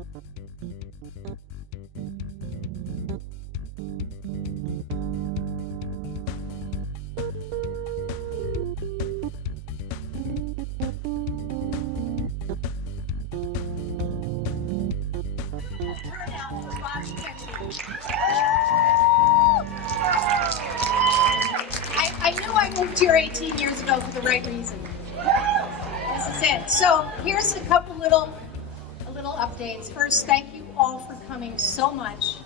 I knew I moved here 18 years ago for the right reason. This is it. So here's a couple little updates. First, thank you all for coming so much.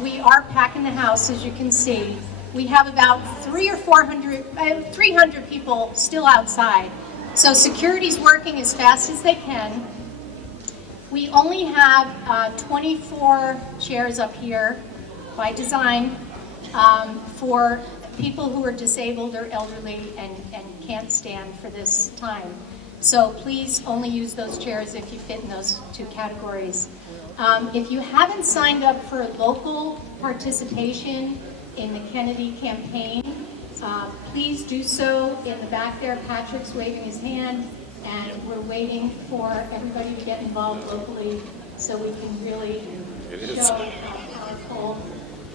We are packing the house, as you can see. We have about 300 people still outside. So security's working as fast as they can. We only have 24 chairs up here by design for people who are disabled or elderly and can't stand for this time. So please only use those chairs if you fit in those two categories. If you haven't signed up for local participation in the Kennedy campaign, please do so in the back there. Patrick's waving his hand, and we're waiting for everybody to get involved locally so we can really show how powerful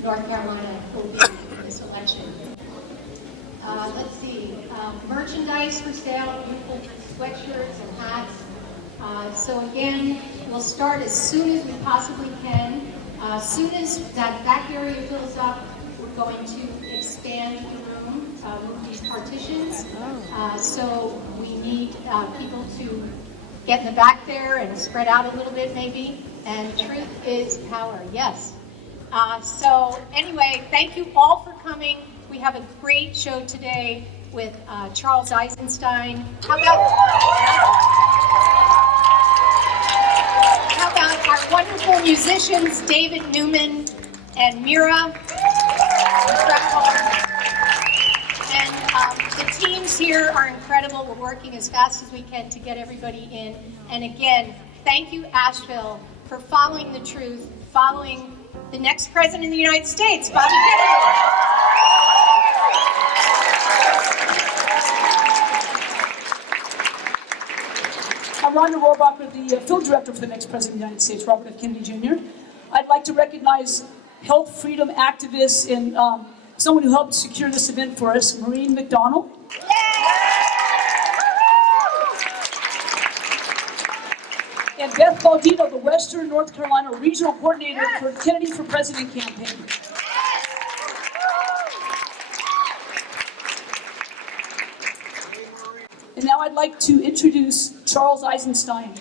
North Carolina will be in this election. Let's see, merchandise for sale, beautiful sweatshirts and hats. So again, we'll start as soon as we possibly can. As soon as that back area fills up, we're going to expand the room with these partitions. So we need people to get in the back there and spread out a little bit maybe. And truth is power, yes. So anyway, thank you all for coming. We have a great show today with Charles Eisenstein. How about our wonderful musicians, David Newman and Mira? Incredible. And the teams here are incredible. We're working as fast as we can to get everybody in. And again, thank you, Asheville, for following the truth, following the next president of the United States, Bobby Kennedy. I'm Rhonda Rohrabacher, the film director for the next president of the United States, Robert F. Kennedy Jr. I'd like to recognize health freedom activists and someone who helped secure this event for us, Maureen McDonald. And Beth Baldino, the Western North Carolina Regional Coordinator for Kennedy for President campaign. And now I'd like to introduce Charles Eisenstein.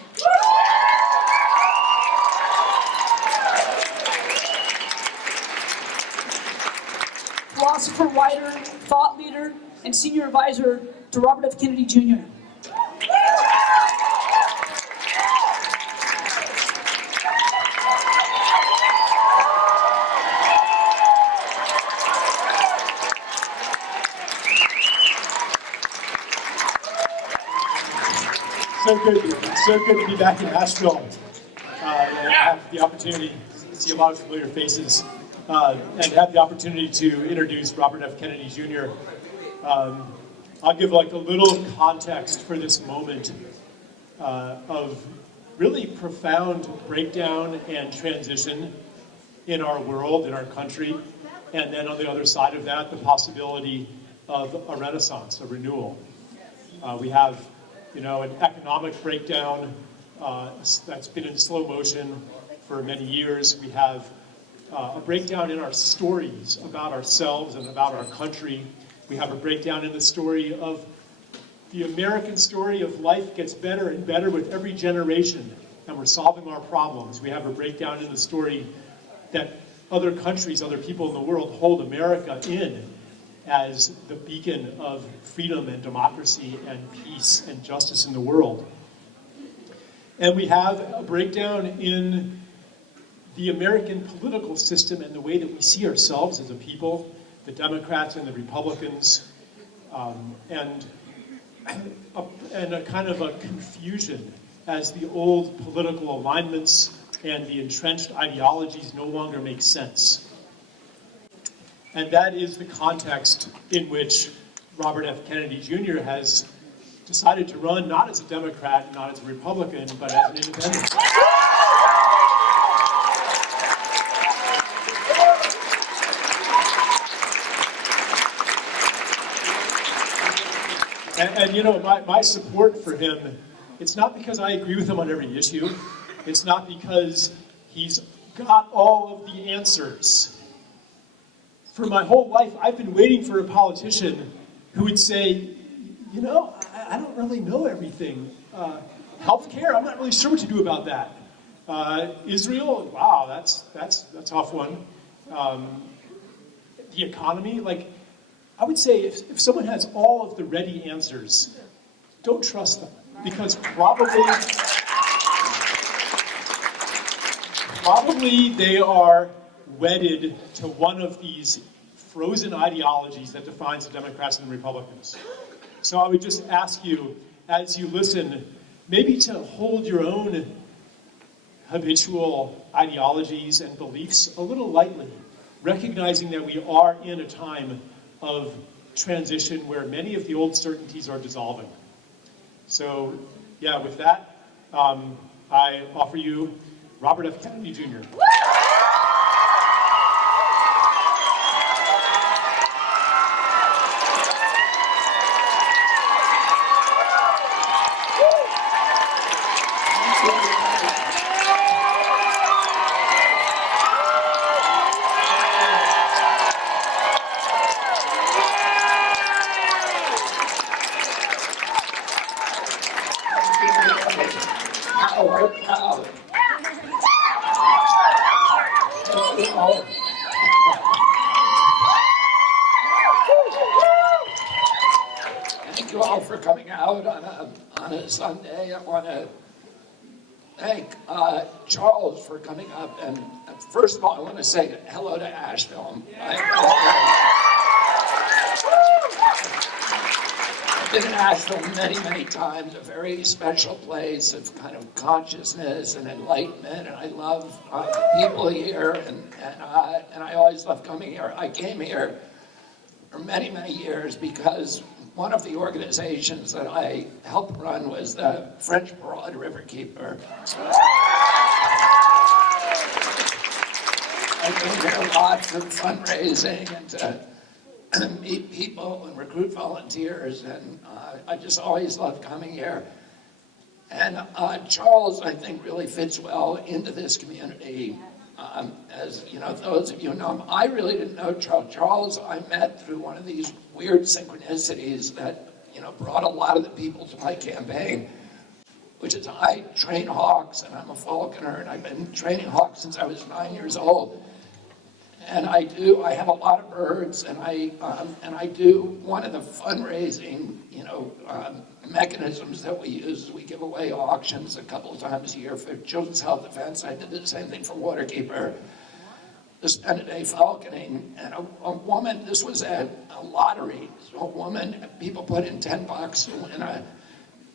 Philosopher, writer, thought leader, and senior advisor to Robert F. Kennedy Jr. So good to be back in Asheville and have the opportunity to see a lot of familiar faces and have the opportunity to introduce Robert F. Kennedy Jr. I'll give like a little context for this moment of really profound breakdown and transition in our world, in our country, and then on the other side of that, the possibility of a renaissance, a renewal. We have an economic breakdown that's been in slow motion for many years. We have a breakdown in our stories about ourselves and about our country. We have a breakdown in the story of the American story of life gets better and better with every generation, and we're solving our problems. We have a breakdown in the story that other countries, other people in the world hold America in as the beacon of freedom and democracy and peace and justice in the world. And we have a breakdown in the American political system and the way that we see ourselves as a people, the Democrats and the Republicans, and a kind of a confusion as the old political alignments and the entrenched ideologies no longer make sense. And that is the context in which Robert F. Kennedy Jr. has decided to run not as a Democrat, not as a Republican, but as an independent. And you know, my support for him, it's not because I agree with him on every issue. It's not because he's got all of the answers. For my whole life, I've been waiting for a politician who would say, you know, I don't really know everything. Healthcare, I'm not really sure what to do about that. Israel, wow, that's a tough one. The economy, like, I would say if someone has all of the ready answers, don't trust them, because probably they are wedded to one of these frozen ideologies that defines the Democrats and the Republicans. So I would just ask you, as you listen, maybe to hold your own habitual ideologies and beliefs a little lightly, recognizing that we are in a time of transition where many of the old certainties are dissolving. So, yeah, with that, I offer you Robert F. Kennedy Jr. Thank you all for coming out on a Sunday. I want to thank Charles for coming up. And first of all, I want to say hello to Asheville. I've been in Asheville many, many times, a very special place of kind of consciousness and enlightenment, and I love people here, and I always love coming here. I came here for many, many years because one of the organizations that I helped run was the French Broad Riverkeeper. I came here a lot for fundraising and to meet people and recruit volunteers, and I just always love coming here. And Charles, I think, really fits well into this community. As you know, those of you know him, I really didn't know Charles. Charles I met through one of these weird synchronicities that, you know, brought a lot of the people to my campaign, which is I train hawks, and I'm a falconer, and I've been training hawks since I was 9 years old. And I have a lot of birds, and I do one of the fundraising, you know, mechanisms that we use is we give away auctions a couple of times a year for children's health events. I did the same thing for Waterkeeper, to spend a day falconing, and a woman, this was a lottery, so a woman, people put in $10 to win a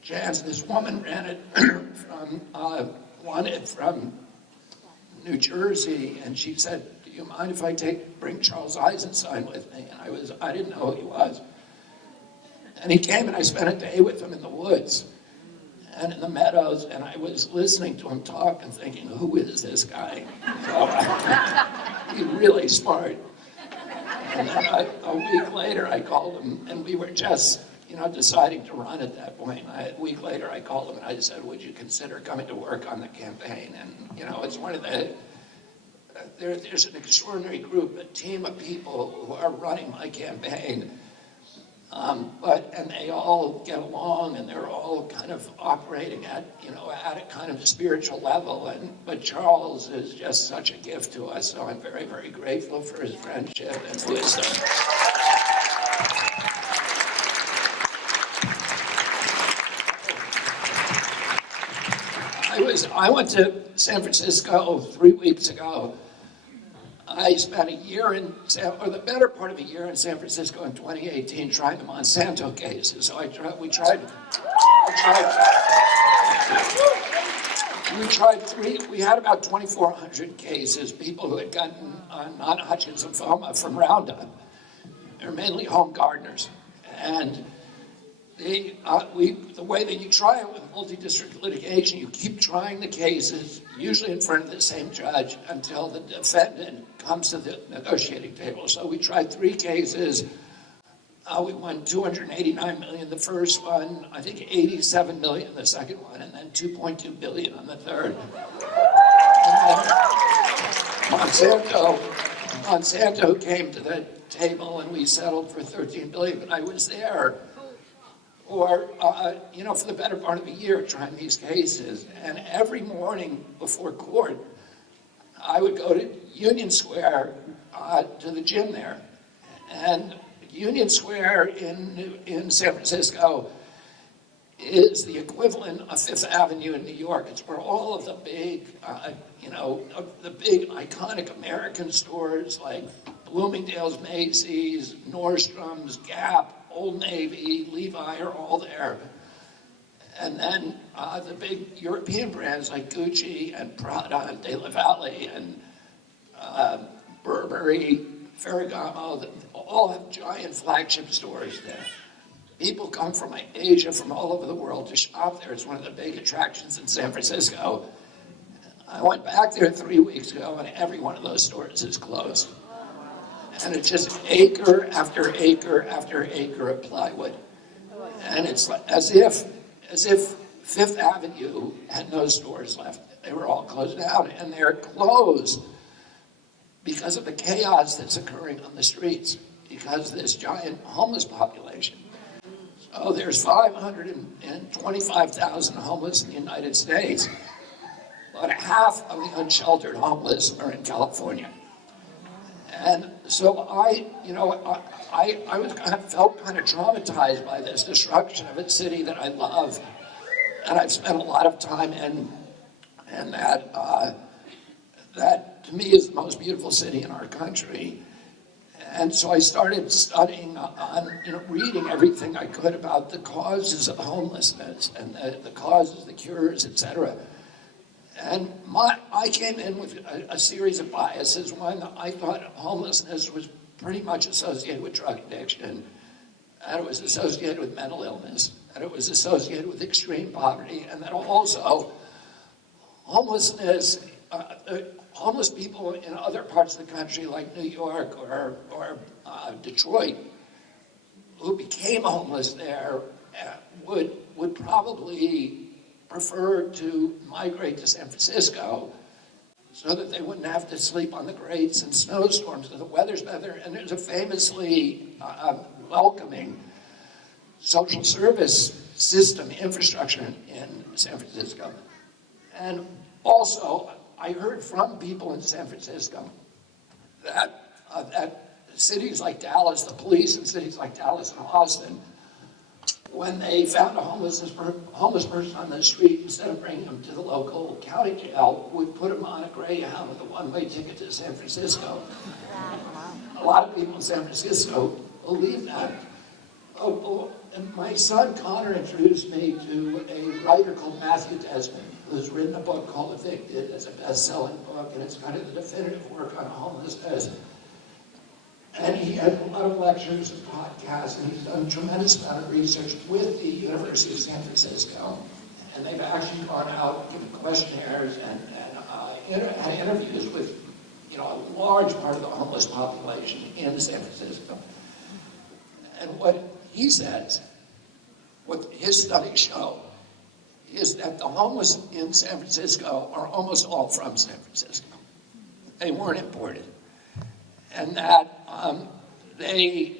chance. This woman ran it won it from New Jersey, and she said, do you mind if I bring Charles Eisenstein with me? And I didn't know who he was. And he came, and I spent a day with him in the woods and in the meadows, and I was listening to him talk and thinking, who is this guy? So, he's really smart. And then a week later, I called him, and we were just, you know, deciding to run at that point. A week later, I called him, and I said, would you consider coming to work on the campaign? And, you know, it's one of the, there's an extraordinary group, a team of people who are running my campaign. And they all get along, and they're all kind of operating at, you know, at a kind of spiritual level. But Charles is just such a gift to us, so I'm very, very grateful for his friendship and wisdom. I went to San Francisco 3 weeks ago. I spent a year or the better part of a year in San Francisco in 2018 trying the Monsanto cases. So we had about 2,400 cases, people who had gotten non-Hodgkin's lymphoma from Roundup. They're mainly home gardeners. And the way that you try it with multi-district litigation, you keep trying the cases, usually in front of the same judge, until the defendant comes to the negotiating table. So we tried 3 cases We won 289 million the first one, I think 87 million the second one, and then 2.2 billion on the third. And then Monsanto came to the table and we settled for 13 billion, but I was there for the better part of a year trying these cases. And every morning before court, I would go to Union Square to the gym there. And Union Square in San Francisco is the equivalent of Fifth Avenue in New York. It's where all of the big, the big iconic American stores like Bloomingdale's, Macy's, Nordstrom's, Gap, Old Navy, Levi are all there. And then the big European brands like Gucci and Prada and De La Valle and Burberry, Ferragamo, all have giant flagship stores there. People come from Asia, from all over the world to shop there. It's one of the big attractions in San Francisco. I went back there 3 weeks ago and every one of those stores is closed. And it's just acre after acre after acre of plywood. And it's as if Fifth Avenue had no stores left. They were all closed down, and they're closed because of the chaos that's occurring on the streets, because of this giant homeless population. So there's 525,000 homeless in the United States, but half of the unsheltered homeless are in California. And so I felt kind of traumatized by this destruction of a city that I love, and I've spent a lot of time in, and that to me is the most beautiful city in our country. And so I started studying reading everything I could about the causes of homelessness and the causes, the cures, etc. And I came in with a series of biases. One, I thought homelessness was pretty much associated with drug addiction, and it was associated with mental illness, and it was associated with extreme poverty, and that also homeless people in other parts of the country like New York or Detroit who became homeless there would probably prefer to migrate to San Francisco so that they wouldn't have to sleep on the grates and snowstorms, so the weather's better. And there's a famously welcoming social service system infrastructure in San Francisco. And also, I heard from people in San Francisco that cities like Dallas, the police in cities like Dallas and Austin, when they found a homeless person on the street, instead of bringing them to the local county jail, would put them on a Greyhound with a one-way ticket to San Francisco. A lot of people in San Francisco believe that. And my son Connor introduced me to a writer called Matthew Desmond, who's written a book called Evicted. It's a best-selling book, and it's kind of the definitive work on homelessness. And he had a lot of lectures and podcasts, and he's done a tremendous amount of research with the University of San Francisco. And they've actually gone out, given questionnaires, and had interviews with a large part of the homeless population in San Francisco. And what he says, what his studies show, is that the homeless in San Francisco are almost all from San Francisco. They weren't imported. And that they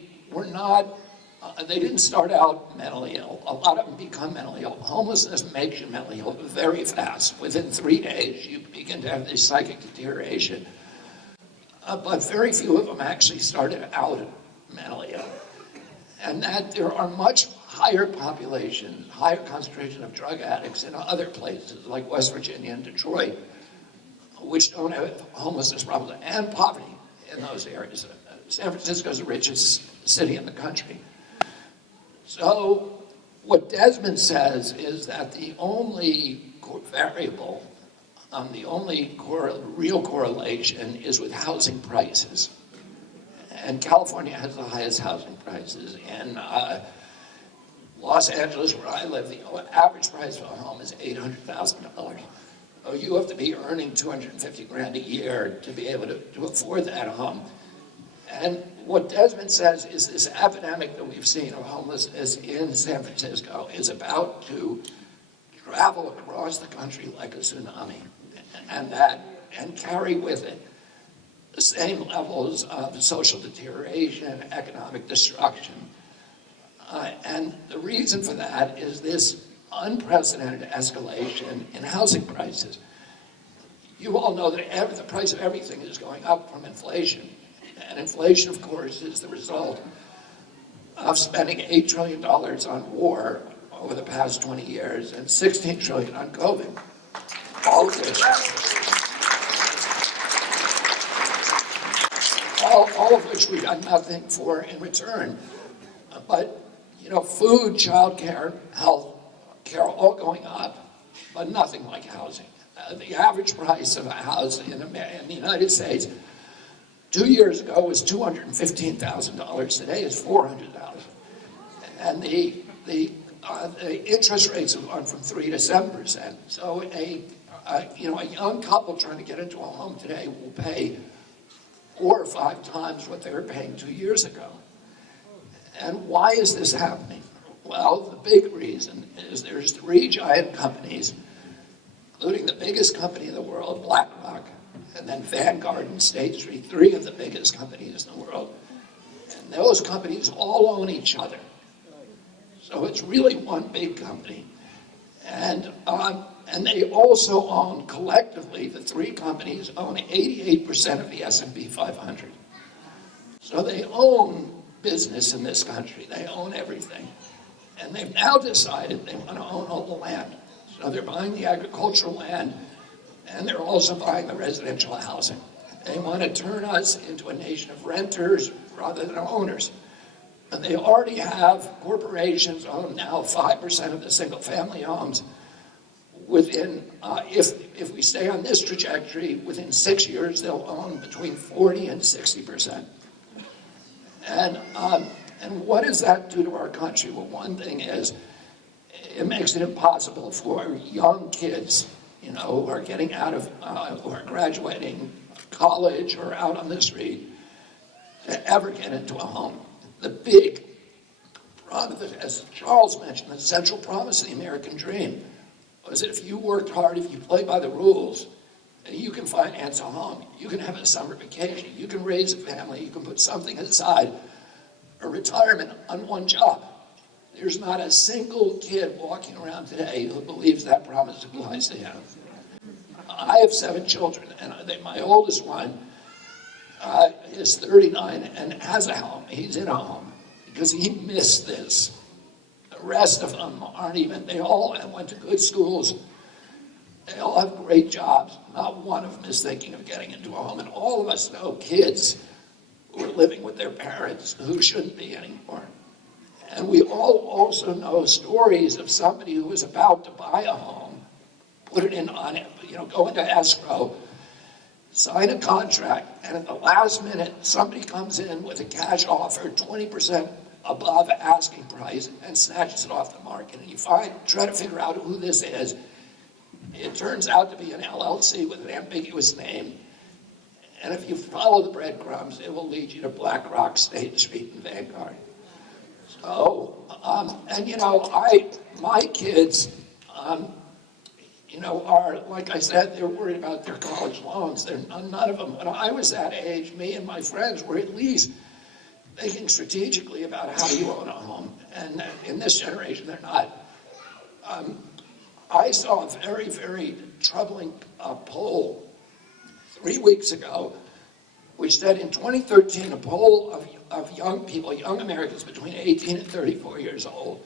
didn't start out mentally ill. A lot of them become mentally ill. Homelessness makes you mentally ill very fast. Within 3 days, you begin to have this psychic deterioration. But very few of them actually started out mentally ill. And that there are much higher populations, higher concentration of drug addicts in other places like West Virginia and Detroit, which don't have homelessness problems and poverty in those areas. San Francisco is the richest city in the country. So what Desmond says is that the only variable, the only real correlation is with housing prices. And California has the highest housing prices. In Los Angeles, where I live, the average price of a home is $800,000. So you have to be earning $250,000 a year to be able to afford that home. And what Desmond says is this epidemic that we've seen of homelessness in San Francisco is about to travel across the country like a tsunami, and carry with it the same levels of social deterioration, economic destruction. And the reason for that is this unprecedented escalation in housing prices. You all know that the price of everything is going up from inflation. And inflation, of course, is the result of spending $8 trillion on war over the past 20 years and $16 trillion on COVID. All of which we got nothing for in return. But, food, childcare, health care, all going up, but nothing like housing. The average price of a house in the United States 2 years ago was $215,000. Today is $400,000, and the interest rates have gone from 3% to 7%. So a young couple trying to get into a home today will pay 4 or 5 times what they were paying 2 years ago. And why is this happening? Well, the big reason is there's 3 giant companies, including the biggest company in the world, BlackRock, and then Vanguard and State Street, 3 of the biggest companies in the world. And those companies all own each other. So it's really one big company. And they also own, collectively, the 3 companies own 88% of the S&P 500. So they own business in this country. They own everything. And they've now decided they want to own all the land. So they're buying the agricultural land, and they're also buying the residential housing. They want to turn us into a nation of renters rather than owners. And they already have corporations own now 5% of the single-family homes. Within, if we stay on this trajectory, within 6 years, they'll own between 40 and 60%. And what does that do to our country? Well, one thing is, it makes it impossible for young kids, who are getting out of, who are graduating college or out on the street, to ever get into a home. The big promise, as Charles mentioned, the central promise of the American dream was that if you worked hard, if you play by the rules, you can finance a home, you can have a summer vacation, you can raise a family, you can put something aside, a retirement on one job. There's not a single kid walking around today who believes that promise applies to him. I have 7 children, and my oldest one is 39 and has a home. He's in a home because he missed this. The rest of them aren't even, they all went to good schools. They all have great jobs. Not one of them is thinking of getting into a home. And all of us know kids who are living with their parents who shouldn't be anymore. And we all also know stories of somebody who was about to buy a home, put it in on it, go into escrow, sign a contract, and at the last minute, somebody comes in with a cash offer 20% above asking price and snatches it off the market. And you try to figure out who this is. It turns out to be an LLC with an ambiguous name. And if you follow the breadcrumbs, it will lead you to BlackRock, State Street, and Vanguard. So, my kids, are, like I said, they're worried about their college loans. None of them, when I was that age, me and my friends were at least thinking strategically about how do you own a home. And in this generation, they're not. I saw a very, very troubling poll 3 weeks ago, which said in 2013, a poll of young people, young Americans between 18 and 34 years old,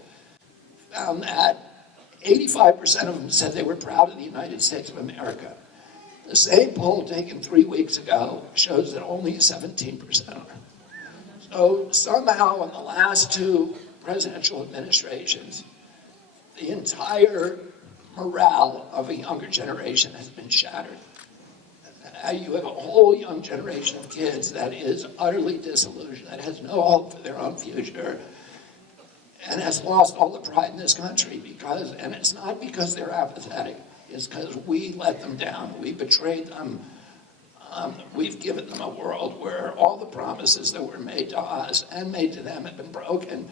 found that 85% of them said they were proud of the United States of America. The same poll taken 3 weeks ago shows that only 17% are. So somehow in the last 2 presidential administrations, the entire morale of a younger generation has been shattered. You have a whole young generation of kids that is utterly disillusioned, that has no hope for their own future, and has lost all the pride in this country and it's not because they're apathetic, it's because we let them down, we betrayed them, we've given them a world where all the promises that were made to us and made to them have been broken.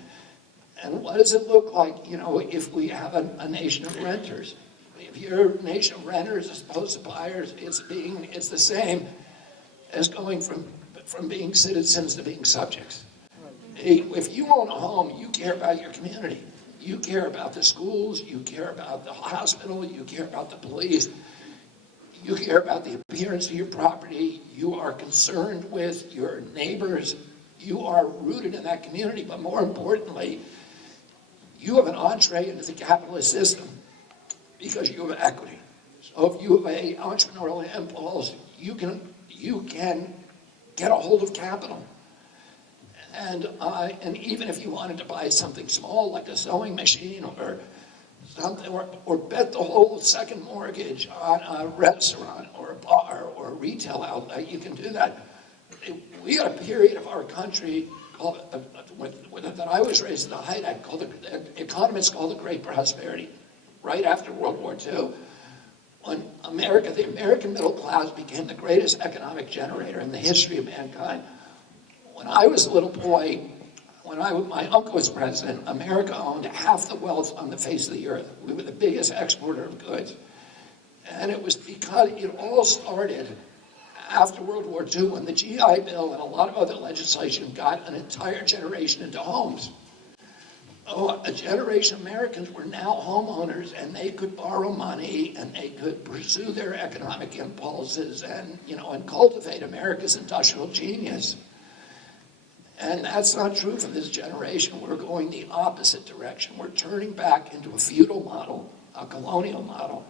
And what does it look like, if we have a nation of renters? If you're a nation of renters as opposed to buyers, it's the same as going from being citizens to being subjects. If you own a home, you care about your community. You care about the schools, you care about the hospital, you care about the police, you care about the appearance of your property, you are concerned with your neighbors, you are rooted in that community, but more importantly, you have an entree into the capitalist system because you have equity. So if you have an entrepreneurial impulse, you can get a hold of capital. And even if you wanted to buy something small like a sewing machine or something, or bet the whole second mortgage on a restaurant or a bar or a retail outlet, you can do that. We had a period of our country called, that I was raised in the height at, economists called the Great Prosperity, right after World War II, when the American middle class became the greatest economic generator in the history of mankind. When I was a little boy, my uncle was president, America owned half the wealth on the face of the earth. We were the biggest exporter of goods. And it was because it all started after World War II when the GI Bill and a lot of other legislation got an entire generation into homes. A generation of Americans were now homeowners, and they could borrow money and they could pursue their economic impulses and cultivate America's industrial genius. And that's not true for this generation. We're going the opposite direction. We're turning back into a feudal model, a colonial model,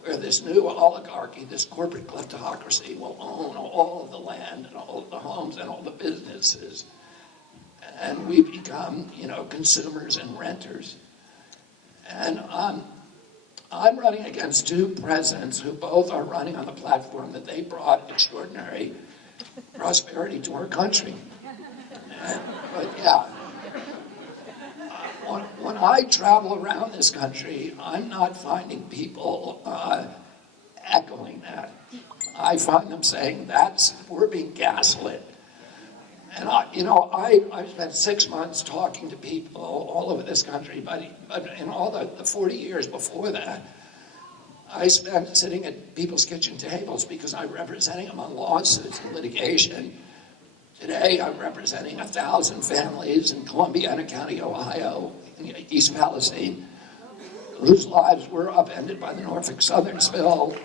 where this new oligarchy, this corporate kleptocracy will own all of the land and all of the homes and all the businesses. And we become, consumers and renters. And I'm running against two presidents who both are running on the platform that they brought extraordinary prosperity to our country. But yeah, when I travel around this country, I'm not finding people echoing that. I find them saying we're being gaslit. And I spent 6 months talking to people all over this country, but in all the 40 years before that, I spent sitting at people's kitchen tables because I'm representing them on lawsuits and litigation. Today, I'm representing 1,000 families in Columbiana County, Ohio, in East Palestine, whose lives were upended by the Norfolk Southern spill.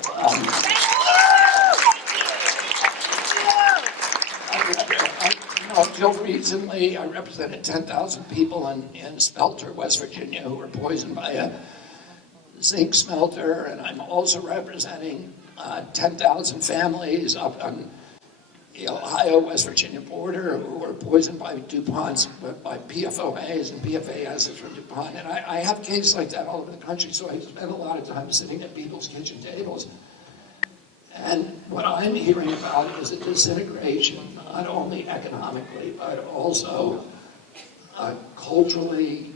Until recently, I represented 10,000 people in Spelter, West Virginia, who were poisoned by a zinc smelter, and I'm also representing 10,000 families up on the Ohio-West Virginia border who were poisoned by DuPont's, by PFOAs and PFAS from DuPont. And I have cases like that all over the country, so I spend a lot of time sitting at people's kitchen tables. And what I'm hearing about is a disintegration, not only economically, but also culturally.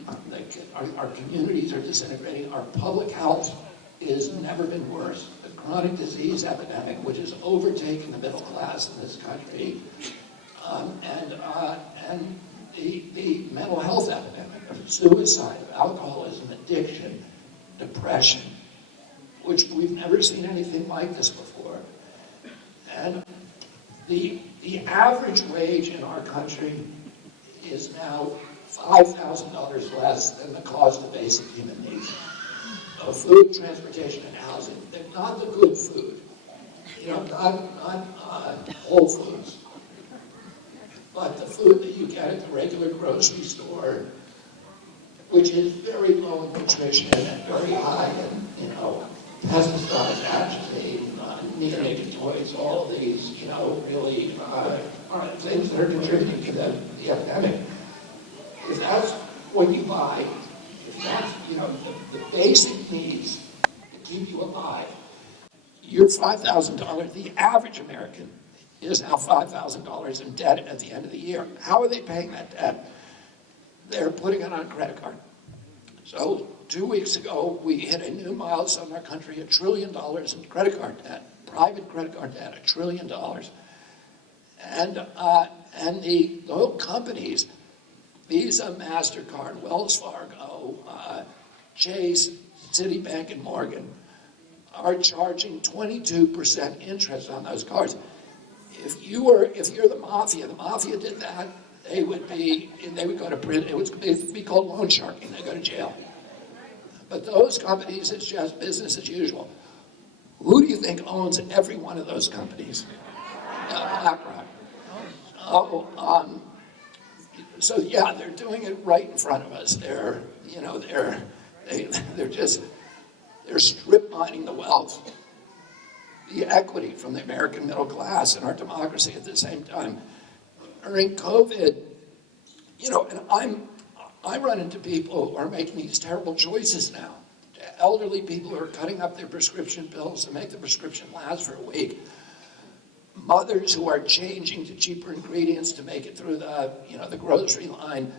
Our communities are disintegrating. Our public health has never been worse. The chronic disease epidemic, which has overtaken the middle class in this country, and the mental health epidemic of suicide, of alcoholism, addiction, depression, which we've never seen anything like this before. And the average wage in our country is now $5,000 less than the cost of basic human needs. So food, transportation, and housing, they're not the good food. Not Whole Foods, but the food that you get at the regular grocery store, which is very low in nutrition and very high in, pesticides, atrazine, neonicotinoids, all of these, really are things that are contributing to the epidemic. If that's what you buy, if that's, the basic needs to keep you alive, your $5,000, the average American is now $5,000 in debt at the end of the year. How are they paying that debt? They're putting it on a credit card. So 2 weeks ago, we hit a new milestone in our country, $1 trillion in credit card debt. private credit card debt, $1 trillion. And the little companies, Visa, MasterCard, Wells Fargo, Chase, Citibank, and Morgan, are charging 22% interest on those cards. If you're the mafia did that, they would go to prison. It would be called loan sharking. They go to jail. But those companies, it's just business as usual. Who do you think owns every one of those companies? BlackRock. So yeah, they're doing it right in front of us. They're strip mining the wealth, the equity from the American middle class and our democracy at the same time. During COVID, and I run into people who are making these terrible choices now. Elderly people who are cutting up their prescription pills to make the prescription last for a week. Mothers who are changing to cheaper ingredients to make it through the grocery line.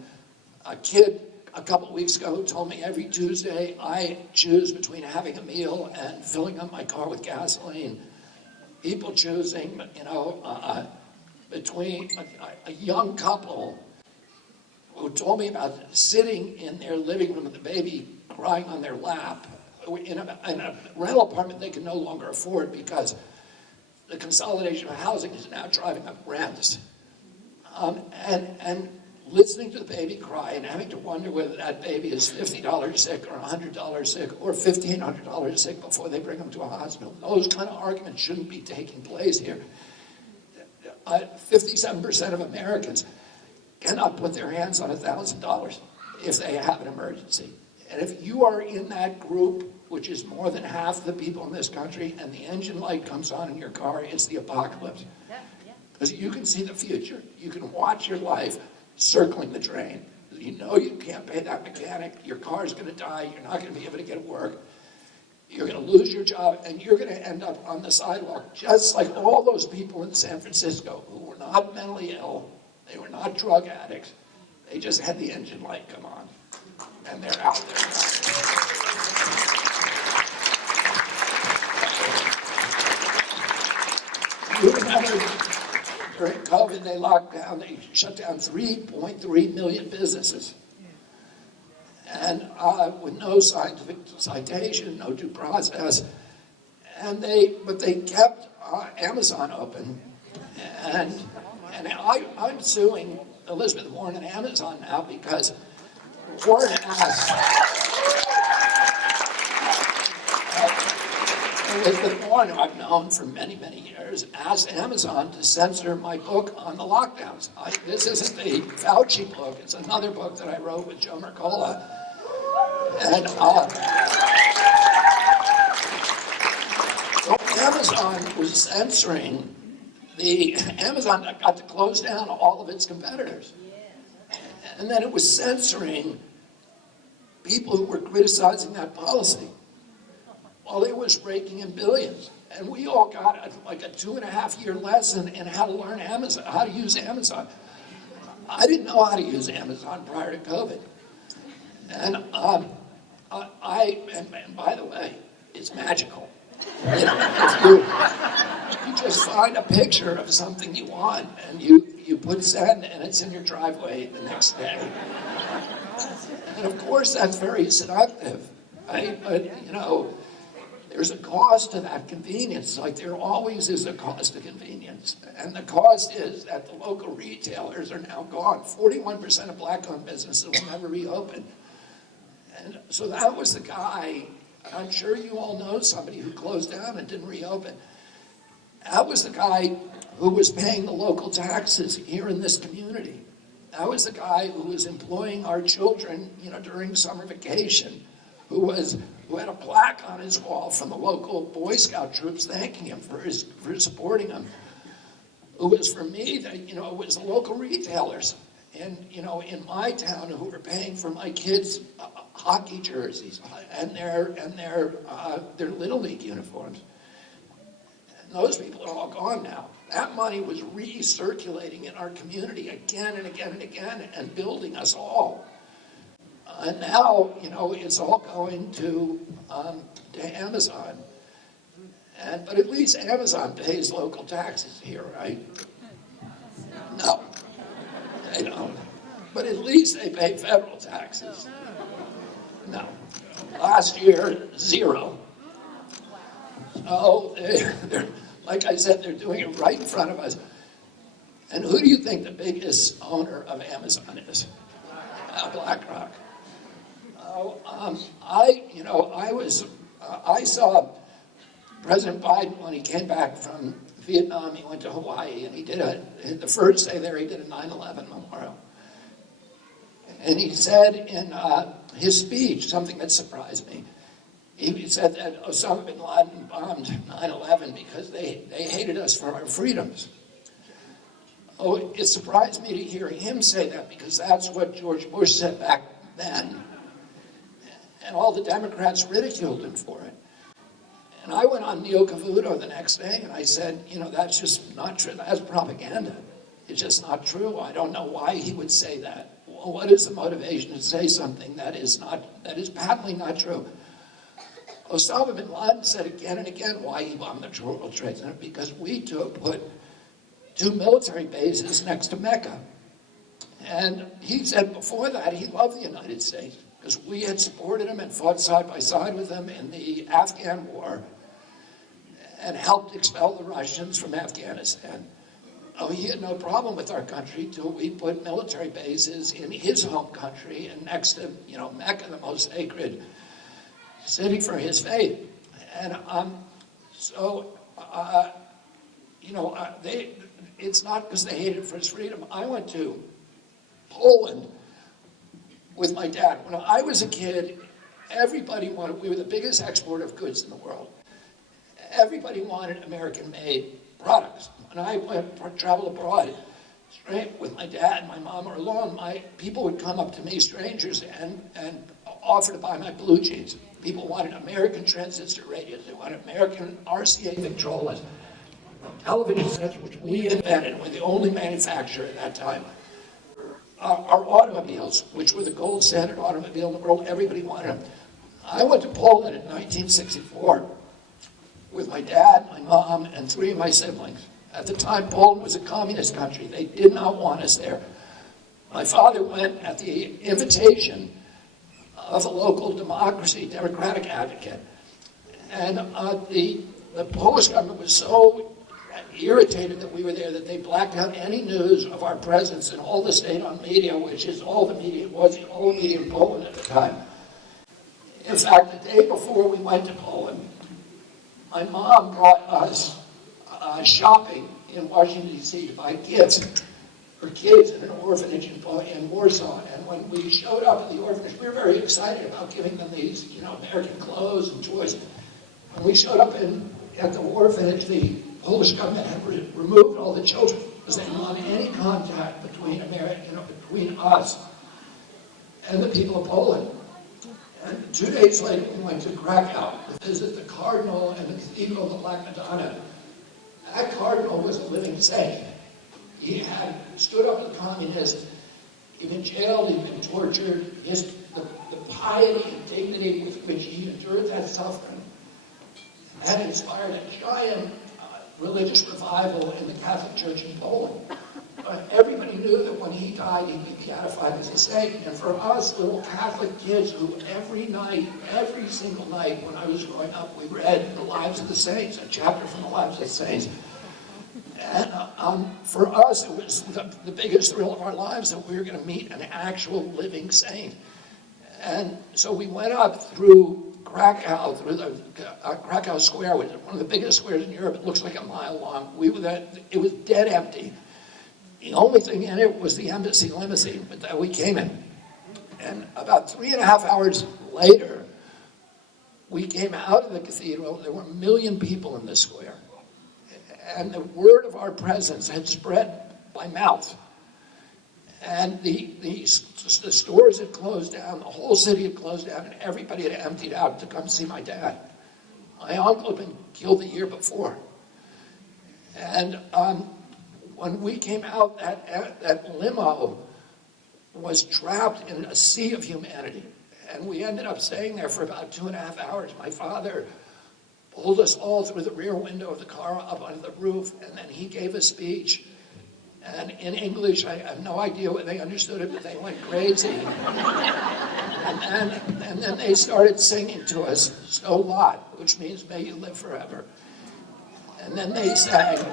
A kid a couple of weeks ago told me every Tuesday I choose between having a meal and filling up my car with gasoline. People choosing, between a young couple who told me about sitting in their living room with the baby crying on their lap in a rental apartment they can no longer afford because the consolidation of housing is now driving up rents. And listening to the baby cry and having to wonder whether that baby is $50 sick or $100 sick or $1,500 sick before they bring them to a hospital. Those kind of arguments shouldn't be taking place here. 57% of Americans cannot put their hands on $1,000 if they have an emergency. And if you are in that group, which is more than half the people in this country, and the engine light comes on in your car, it's the apocalypse. Because you can see the future. You can watch your life circling the drain. You know you can't pay that mechanic. Your car's going to die. You're not going to be able to get work. You're going to lose your job, and you're going to end up on the sidewalk, just like all those people in San Francisco who were not mentally ill. They were not drug addicts. They just had the engine light come on, and they're out there. You remember during COVID, they locked down, they shut down 3.3 million businesses. And with no scientific citation, no due process. But they kept Amazon open. And I'm suing Elizabeth Warren and Amazon now because Warren asked, Elizabeth Warren, who I've known for many, many years, asked Amazon to censor my book on the lockdowns. This isn't the Fauci book, it's another book that I wrote with Joe Mercola. And so Amazon was censoring Amazon got to close down all of its competitors. And then it was censoring people who were criticizing that policy. Well, it was raking in billions. And we all got like a 2.5-year lesson in how to learn Amazon, how to use Amazon. I didn't know how to use Amazon prior to COVID. And and by the way, it's magical. If you just find a picture of something you want and you put send and it's in your driveway the next day. And of course that's very seductive, right? But there's a cost to that convenience. Like there always is a cost to convenience. And the cost is that the local retailers are now gone. 41% of black-owned businesses will never reopen. And so that was the guy, I'm sure you all know somebody who closed down and didn't reopen. That was the guy who was paying the local taxes here in this community. That was the guy who was employing our children, during summer vacation, who had a plaque on his wall from the local Boy Scout troops thanking him for supporting him. Who was for me, it was the local retailers. And, in my town who were paying for my kids' hockey jerseys and their Little League uniforms. And those people are all gone now. That money was recirculating in our community again and again and again and building us all. And now, it's all going to Amazon. But at least Amazon pays local taxes here, right? No, they don't. But at least they pay federal taxes. No. Last year, 0. So, like I said, they're doing it right in front of us. And who do you think the biggest owner of Amazon is? BlackRock. I saw President Biden when he came back from Vietnam. He went to Hawaii, and the first day there, he did a 9/11 memorial. And he said in his speech something that surprised me. He said that Osama bin Laden bombed 9/11 because they hated us for our freedoms. Oh, it surprised me to hear him say that, because that's what George Bush said back then. And all the Democrats ridiculed him for it. And I went on Neil Cavuto the next day and I said, that's just not true. That's propaganda. It's just not true. I don't know why he would say that. Well, what is the motivation to say something that is patently not true? Osama bin Laden said again and again why he bombed the World Trade Center, because we put 2 military bases next to Mecca. And he said before that he loved the United States because we had supported him and fought side by side with him in the Afghan war and helped expel the Russians from Afghanistan. Oh, he had no problem with our country till we put military bases in his home country and next to, Mecca, the most sacred city for his faith. And it's not because they hated for his freedom. I went to Poland with my dad. When I was a kid, we were the biggest exporter of goods in the world. Everybody wanted American-made products. When I traveled abroad, straight with my dad and my mom or alone, people would come up to me, strangers, and offer to buy my blue jeans. People wanted American transistor radios. They wanted American RCA Victrolas. Television sets, which we invented, we're the only manufacturer at that time. Our automobiles, which were the gold standard automobile in the world, everybody wanted them. I went to Poland in 1964 with my dad, my mom, and 3 of my siblings. At the time, Poland was a communist country. They did not want us there. My father went at the invitation of a local democratic advocate. And the Polish government was so irritated that we were there that they blacked out any news of our presence in all the state-owned media, which is all the media, was the only media in Poland at the time. In fact, the day before we went to Poland, my mom brought us shopping in Washington, D.C. to buy gifts for kids in an orphanage in Warsaw. And when we showed up at the orphanage, we were very excited about giving them these, American clothes and toys. When we showed up at the orphanage, the Polish government had removed all the children because they didn't want any contact between between us and the people of Poland. And 2 days later, we went to Krakow to visit the Cardinal and the Cathedral of the Black Madonna. That Cardinal was a living saint. He had stood up to the communists. He'd been jailed, he'd been tortured. The piety and dignity with which he endured that suffering had inspired a giant religious revival in the Catholic Church in Poland. Everybody knew that when he died, he'd be beatified as a saint. And for us little Catholic kids who every single night when I was growing up, we read the Lives of the Saints, a chapter from the Lives of the Saints. And for us, it was the biggest thrill of our lives that we were going to meet an actual living saint. And so we went up through Krakow, through the Krakow Square, which is one of the biggest squares in Europe. It looks like a mile long. It was dead empty. The only thing in it was the embassy limousine, but we came in. And about 3.5 hours later, we came out of the cathedral. There were 1 million people in the square. And the word of our presence had spread by mouth. And the stores had closed down, the whole city had closed down, and everybody had emptied out to come see my dad. My uncle had been killed the year before. And when we came out, that limo was trapped in a sea of humanity. And we ended up staying there for about 2.5 hours. My father pulled us all through the rear window of the car up onto the roof, and then he gave a speech. And in English, I have no idea what they understood it, but they went crazy. And then they started singing to us, "So Lot," which means "May you live forever." And then they started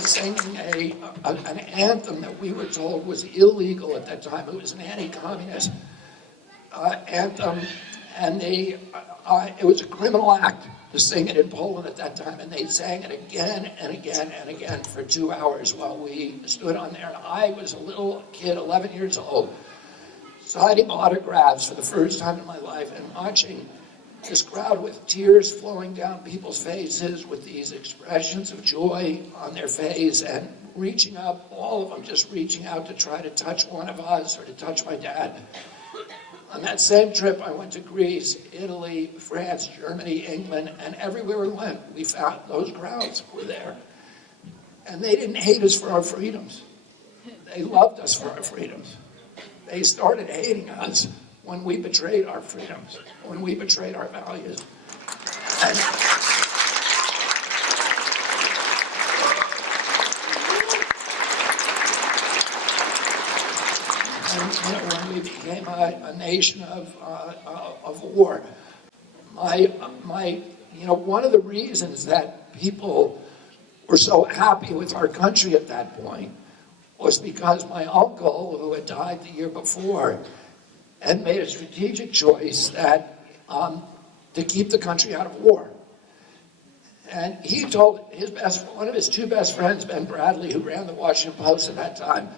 singing an anthem that we were told was illegal at that time. It was an anti-communist anthem, and it was a criminal act to sing it in Poland at that time, and they sang it again and again and again for 2 hours while we stood on there. And I was a little kid, 11 years old, signing autographs for the first time in my life and watching this crowd with tears flowing down people's faces, with these expressions of joy on their face, and reaching up, all of them just reaching out to try to touch one of us or to touch my dad. On that same trip, I went to Greece, Italy, France, Germany, England, and everywhere we went, we found those crowds were there. And they didn't hate us for our freedoms. They loved us for our freedoms. They started hating us when we betrayed our freedoms, when we betrayed our values. And when we became a nation of war, one of the reasons that people were so happy with our country at that point was because my uncle, who had died the year before, had made a strategic choice that to keep the country out of war. And he told one of his two best friends, Ben Bradley, who ran the Washington Post at that time,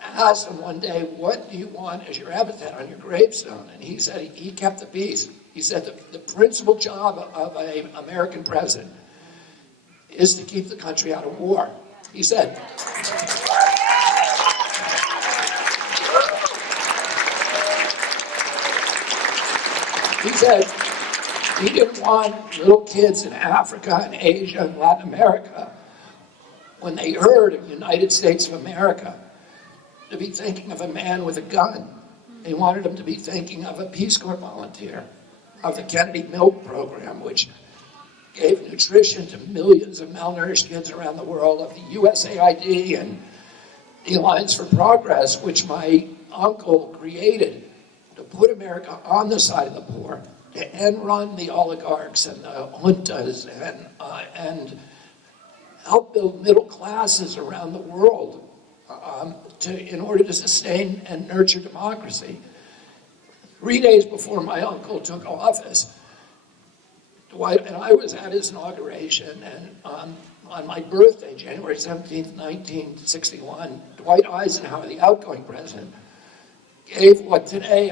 asked him one day, "What do you want as your epitaph on your gravestone?" And he said he kept the peace. He said the principal job of an American president is to keep the country out of war. He said, he didn't want little kids in Africa and Asia and Latin America, when they heard of United States of America, to be thinking of a man with a gun. He wanted them to be thinking of a Peace Corps volunteer, of the Kennedy Milk Program, which gave nutrition to millions of malnourished kids around the world, of the USAID and the Alliance for Progress, which my uncle created to put America on the side of the poor, to end run the oligarchs and the juntas, and help build middle classes around the world in order to sustain and nurture democracy. 3 days before my uncle took office, Dwight and I was at his inauguration, and on my birthday, January 17th, 1961, Dwight Eisenhower, the outgoing president, gave what today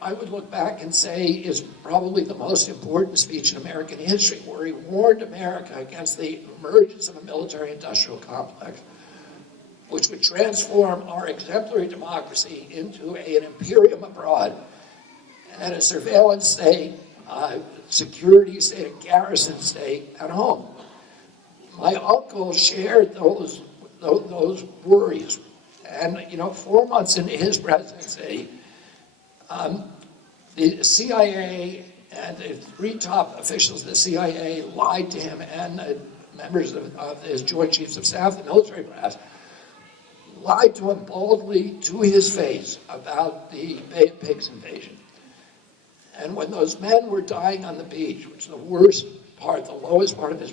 I would look back and say is probably the most important speech in American history, where he warned America against the emergence of a military-industrial complex, which would transform our exemplary democracy into an imperium abroad and a surveillance state, security state, a garrison state at home. My uncle shared those worries. And, 4 months into his presidency, the CIA and the 3 top officials of the CIA lied to him, and the members of his Joint Chiefs of Staff, the military brass, lied to him boldly to his face about the Bay of Pigs invasion. And when those men were dying on the beach, which is the worst part, the lowest part of his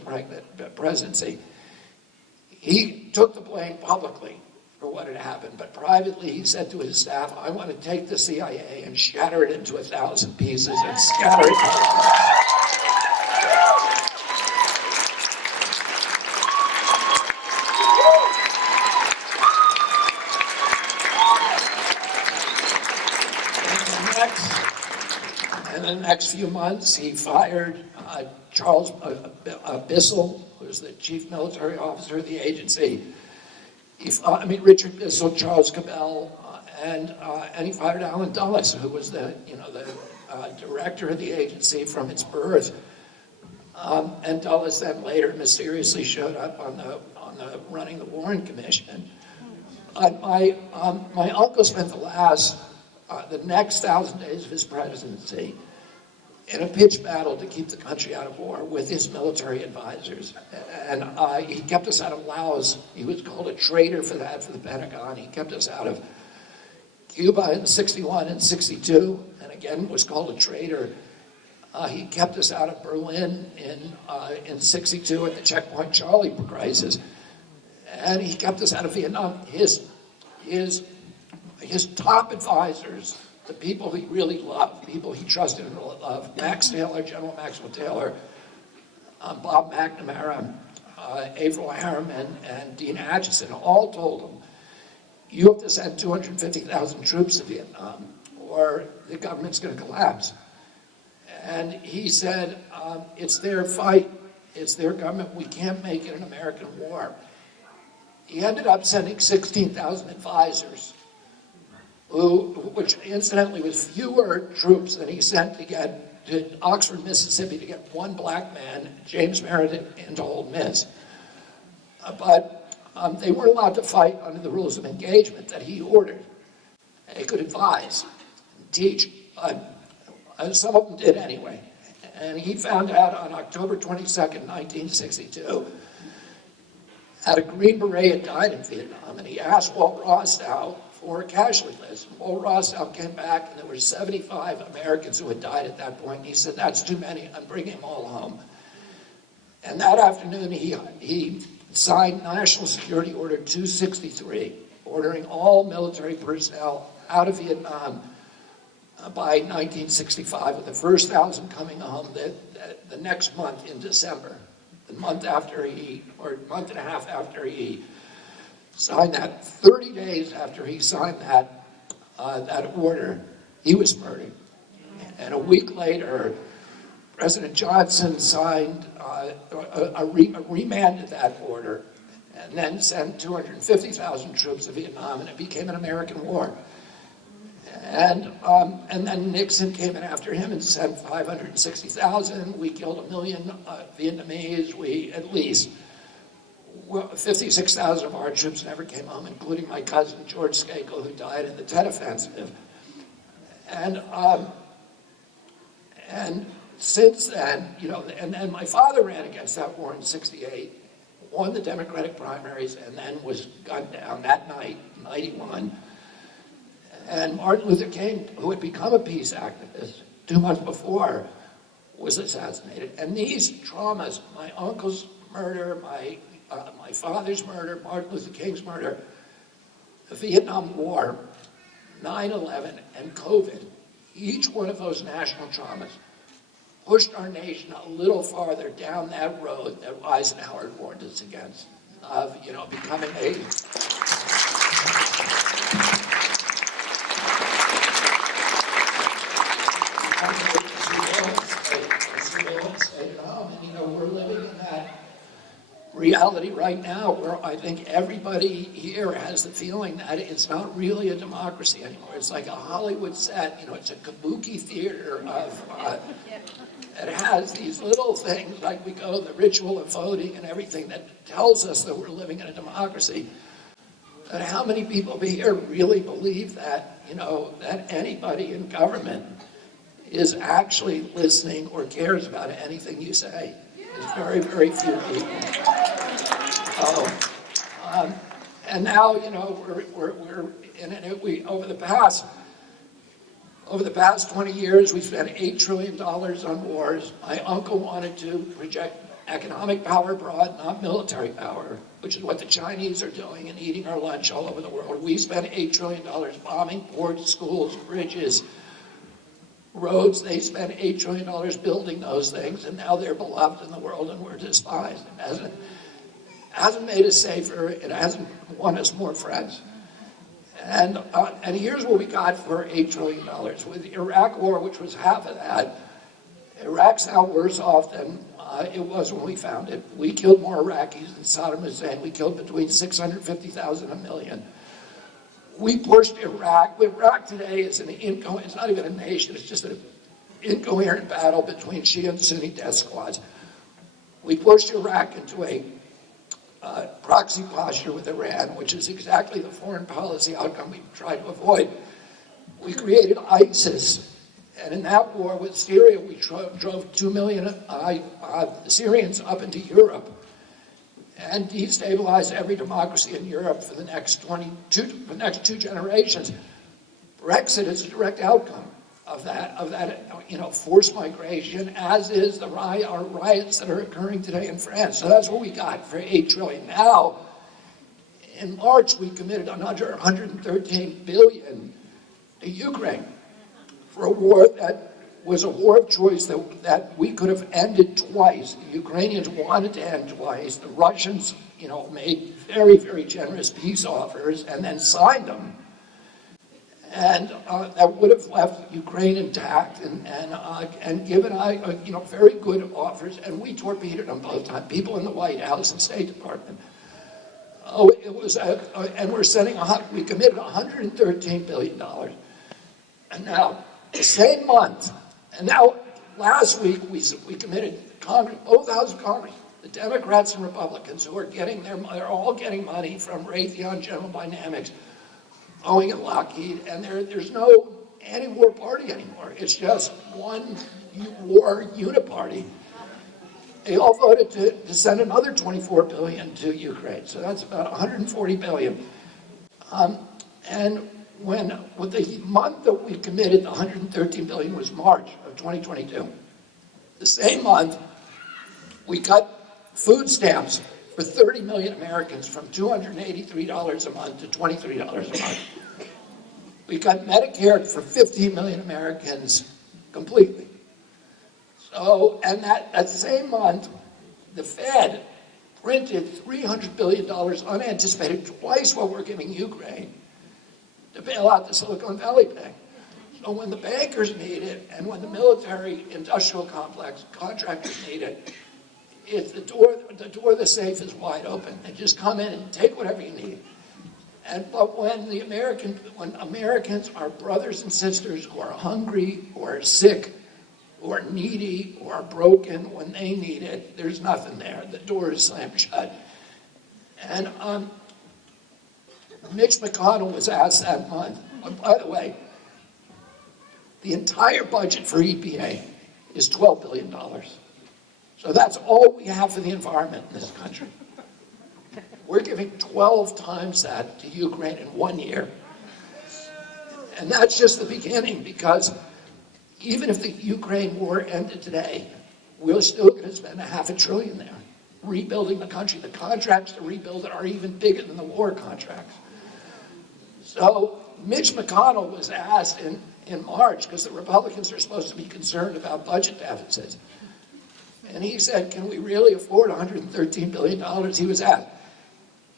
presidency, he took the blame publicly for what had happened. But privately, he said to his staff, "I want to take the CIA and shatter it into 1,000 pieces and scatter it." In the next few months, he fired Charles Bissell, who was the chief military officer of the agency. Richard Bissell, Charles Cabell, and he fired Alan Dulles, who was the director of the agency from its birth. And Dulles then later mysteriously showed up on the running the Warren Commission. My uncle spent the last the next 1,000 days of his presidency in a pitched battle to keep the country out of war with his military advisors. And he kept us out of Laos. He was called a traitor for that, for the Pentagon. He kept us out of Cuba in 61 and 62, and again was called a traitor. He kept us out of Berlin in 62 at the Checkpoint Charlie crisis. And he kept us out of Vietnam. His top advisors, the people he really loved, people he trusted and loved, Max Taylor, General Maxwell Taylor, Bob McNamara, Averell Harriman, and Dean Acheson, all told him, you have to send 250,000 troops to Vietnam or the government's going to collapse. And he said, it's their fight, it's their government, we can't make it an American war. He ended up sending 16,000 advisors, which incidentally was fewer troops than he sent to Oxford, Mississippi to get one black man, James Meredith, into Ole Miss. But they weren't allowed to fight under the rules of engagement that he ordered. They could advise, teach. Some of them did anyway. And he found out on October 22nd, 1962, that a Green Beret had died in Vietnam, and he asked Walt Rostow for a casualty list. Walt Rostow came back, and there were 75 Americans who had died at that point. And he said, that's too many, I'm bringing them all home. And that afternoon, he signed National Security Order 263, ordering all military personnel out of Vietnam by 1965, with the first 1,000 coming home the next month in December, the month after or a month and a half after he signed that. 30 days after he signed that order, he was murdered. And a week later, President Johnson signed remanded that order and then sent 250,000 troops to Vietnam, and it became an American war. And then Nixon came in after him and sent 560,000. We killed 1 million Vietnamese. At least 56,000 of our troops never came home, including my cousin George Skakel, who died in the Tet Offensive. And since then, and then my father ran against that war in 68, won the Democratic primaries, and then was gunned down that night, 91. And Martin Luther King, who had become a peace activist 2 months before, was assassinated. And these traumas, my uncle's murder, my father's murder, Martin Luther King's murder, the Vietnam War, 9/11, and COVID, each one of those national traumas pushed our nation a little farther down that road that Eisenhower warned us against, of becoming a surveillance state at home. And we're living in that reality right now where I think everybody here has the feeling that it's not really a democracy anymore. It's like a Hollywood set, it's a kabuki theater of, it has these little things like the ritual of voting and everything that tells us that we're living in a democracy. But how many people here really believe that, that anybody in government is actually listening or cares about anything you say? There's very, very few people. And now, we're in it. Over the past 20 years, we spent $8 trillion on wars. My uncle wanted to project economic power abroad, not military power, which is what the Chinese are doing and eating our lunch all over the world. We spent $8 trillion bombing ports, schools, bridges, roads. They spent $8 trillion building those things, and now they're beloved in the world and we're despised. It hasn't made us safer. It hasn't won us more friends. And here's what we got for $8 trillion. With the Iraq War, which was half of that, Iraq's now worse off than it was when we found it. We killed more Iraqis than Saddam Hussein. We killed between 650,000 and 1 million. We pushed Iraq. Iraq today is it's not even a nation, it's just an incoherent battle between Shia and Sunni death squads. We pushed Iraq into a proxy posture with Iran, which is exactly the foreign policy outcome we tried to avoid. We created ISIS, and in that war with Syria, we drove 2 million Syrians up into Europe and destabilized every democracy in Europe for the next 2 generations. Brexit is a direct outcome of that, forced migration, as is the riots that are occurring today in France. So that's what we got for $8 trillion. Now, in March, we committed another $113 billion to Ukraine for a war that was a war of choice that we could have ended twice. The Ukrainians wanted to end twice. The Russians, made very, very generous peace offers and then signed them. And that would have left Ukraine intact and given very good offers, and we torpedoed them both times. People in the White House and State Department. And we committed $113 billion. And now, the same month, and now last week we committed both houses of Congress, the Democrats and Republicans, who are they're all getting money from Raytheon, General Dynamics, Boeing and Lockheed, and there's no anti-war party anymore. It's just one war uniparty. They all voted to send another $24 billion to Ukraine, so that's about $140 billion. And with the month that we committed, the $113 billion was March of 2022. The same month, we cut food stamps for 30 million Americans from $283 a month to $23 a month. We cut Medicare for 15 million Americans completely. So, and that same month, the Fed printed $300 billion unanticipated, twice what we're giving Ukraine, to bail out the Silicon Valley Bank. So when the bankers need it, and when the military industrial complex contractors need it, it's the door of the safe is wide open. And just come in and take whatever you need. But when Americans, our brothers and sisters who are hungry, who are sick, who are needy, who are broken, when they need it, there's nothing there. The door is slammed shut. And Mitch McConnell was asked that month. By the way, the entire budget for EPA is $12 billion. So that's all we have for the environment in this country. We're giving 12 times that to Ukraine in 1 year. And that's just the beginning, because even if the Ukraine war ended today, we're still going to spend $500 billion there rebuilding the country. The contracts to rebuild it are even bigger than the war contracts. So Mitch McConnell was asked in March, because the Republicans are supposed to be concerned about budget deficits. And he said, can we really afford $113 billion? He was asked.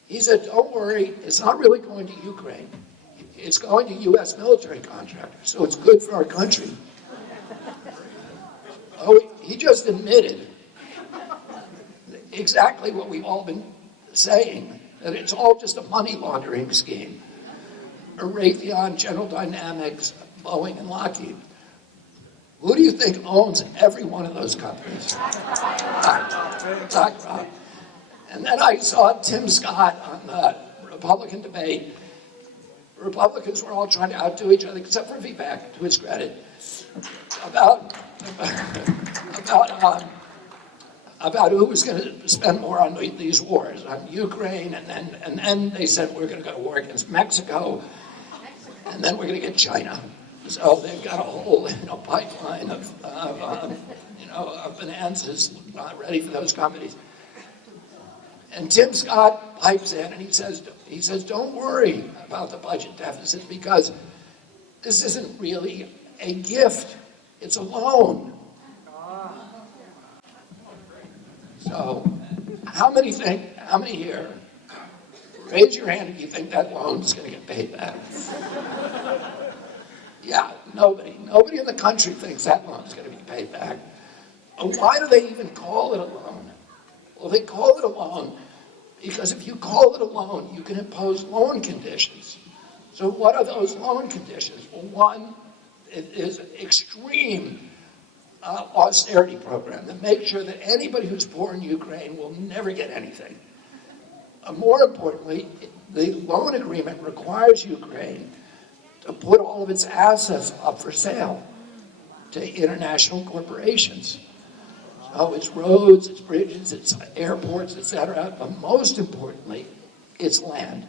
He said, don't worry, it's not really going to Ukraine. It's going to U.S. military contractors, so it's good for our country. He just admitted exactly what we've all been saying, that it's all just a money laundering scheme. Raytheon, General Dynamics, Boeing, and Lockheed. Who do you think owns every one of those companies? BlackRock. And then I saw Tim Scott on the Republican debate. Republicans were all trying to outdo each other, except for Vivek, to his credit, about who was going to spend more on these wars, on Ukraine, and then they said we're going to go to war against Mexico, and then we're going to get China. So they've got a whole pipeline of finances ready for those companies. And Tim Scott pipes in and he says, don't worry about the budget deficit, because this isn't really a gift, it's a loan. So how many here, raise your hand if you think that loan's going to get paid back? Yeah, nobody in the country thinks that loan's going to be paid back. Why do they even call it a loan? Well, they call it a loan because if you call it a loan, you can impose loan conditions. So what are those loan conditions? Well, one is extreme austerity program that makes sure that anybody who's poor in Ukraine will never get anything. More importantly, the loan agreement requires Ukraine to put all of its assets up for sale to international corporations. So it's roads, it's bridges, it's airports, etc., but most importantly, it's land.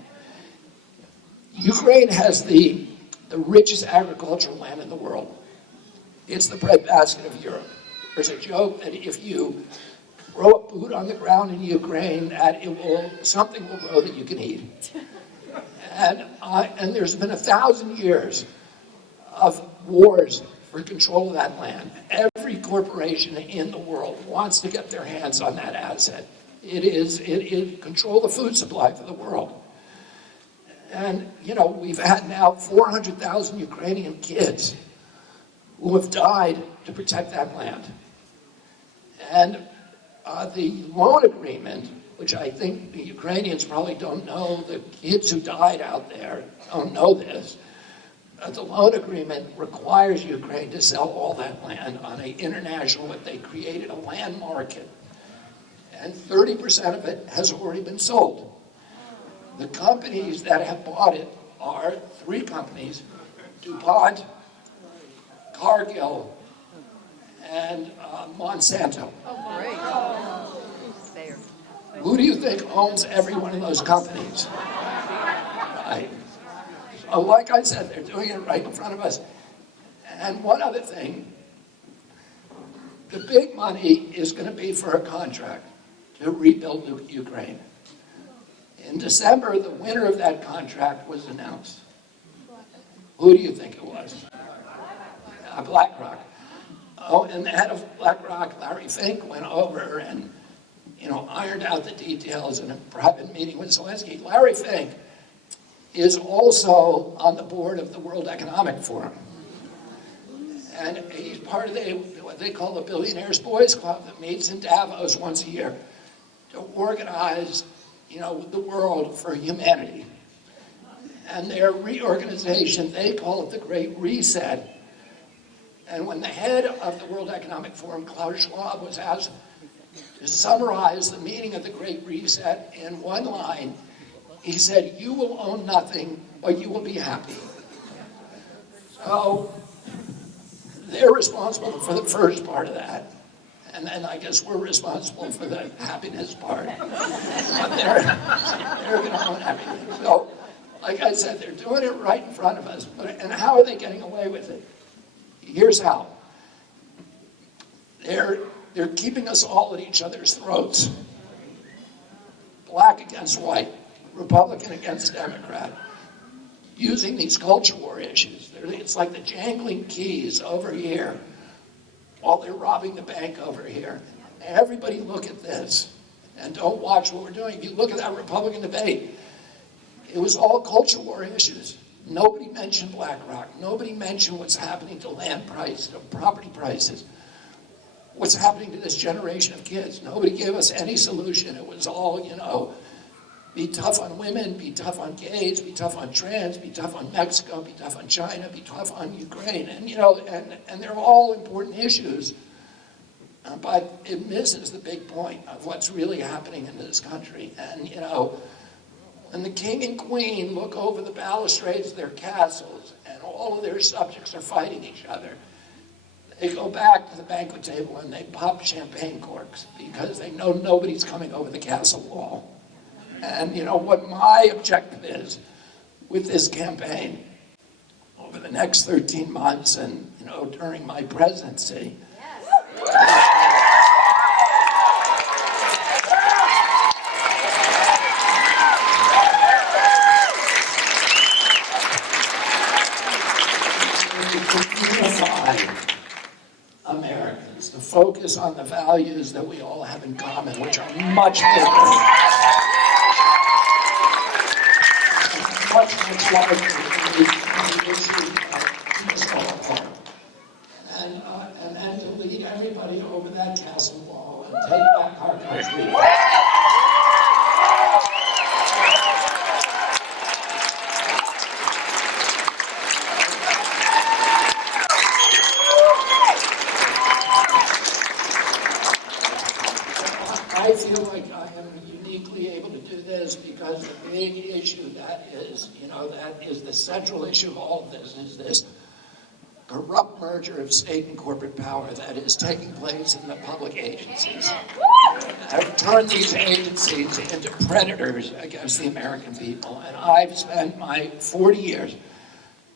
Ukraine has the richest agricultural land in the world. It's the breadbasket of Europe. There's a joke that if you throw a boot on the ground in Ukraine, that something will grow that you can eat. And there's been 1,000 years of wars for control of that land. Every corporation in the world wants to get their hands on that asset. It control the food supply for the world. And, you know, we've had now 400,000 Ukrainian kids who have died to protect that land. And the loan agreement, which I think the Ukrainians probably don't know, the kids who died out there don't know this, the loan agreement requires Ukraine to sell all that land on an international, what they created, a land market. And 30% of it has already been sold. The companies that have bought it are 3 companies: DuPont, Cargill, and Monsanto. Oh, great. There. Who do you think owns every one of those companies? Right. So like I said, they're doing it right in front of us. And one other thing, the big money is going to be for a contract to rebuild Ukraine. In December, the winner of that contract was announced. Who do you think it was? BlackRock. Oh, and the head of BlackRock, Larry Fink, went over and, you know, ironed out the details in a private meeting with Zelensky. Larry Fink is also on the board of the World Economic Forum. And he's part of what they call the Billionaires Boys Club that meets in Davos once a year to organize, you know, the world for humanity. And their reorganization, they call it the Great Reset. And when the head of the World Economic Forum, Klaus Schwab, was asked to summarize the meaning of the Great Reset in one line, he said, "You will own nothing, but you will be happy." So they're responsible for the first part of that. And then I guess we're responsible for the happiness part. But they're going to own everything. So, like I said, they're doing it right in front of us. And how are they getting away with it? Here's how. They're keeping us all at each other's throats. Black against white, Republican against Democrat, using these culture war issues. It's like the jangling keys over here while they're robbing the bank over here. Everybody look at this and don't watch what we're doing. If you look at that Republican debate, it was all culture war issues. Nobody mentioned BlackRock. Nobody mentioned what's happening to land prices, to property prices. What's happening to this generation of kids. Nobody gave us any solution. It was all, you know, be tough on women, be tough on gays, be tough on trans, be tough on Mexico, be tough on China, be tough on Ukraine. And, you know, and they're all important issues, but it misses the big point of what's really happening in this country. And, you know, when the king and queen look over the balustrades of their castles and all of their subjects are fighting each other, they go back to the banquet table and they pop champagne corks because they know nobody's coming over the castle wall. And you know what my objective is with this campaign over the next 13 months and, you know, during my presidency. To unify Americans, to focus on the values that we all have in common, which are much bigger. Much larger than the issue of peace all apart. And then to lead everybody over that castle wall and take back our country. I feel like I am uniquely able to do this because the big issue that that is, that is the central issue of all of this, is this corrupt merger of state and corporate power that is taking place in the public agencies. I've turned these agencies into predators against the American people, and I've spent my 40 years